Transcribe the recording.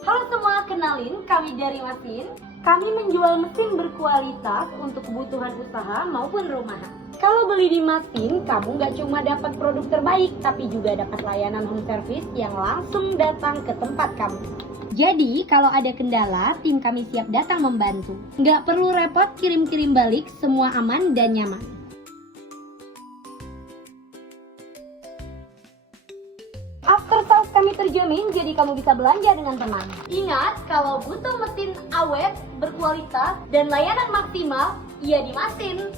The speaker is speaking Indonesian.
Halo semua, kenalin kami dari Masin. Kami menjual mesin berkualitas untuk kebutuhan usaha maupun rumahan. Kalau beli di Masin, kamu nggak cuma dapat produk terbaik, tapi juga dapat layanan home service yang langsung datang ke tempat kamu. Jadi, kalau ada kendala, tim kami siap datang membantu. Nggak perlu repot kirim-kirim balik, semua aman dan nyaman. After sales kami terjamin, jadi kamu bisa belanja dengan tenang. Ingat, kalau butuh mesin awet, berkualitas, dan layanan maksimal, ya di Masin.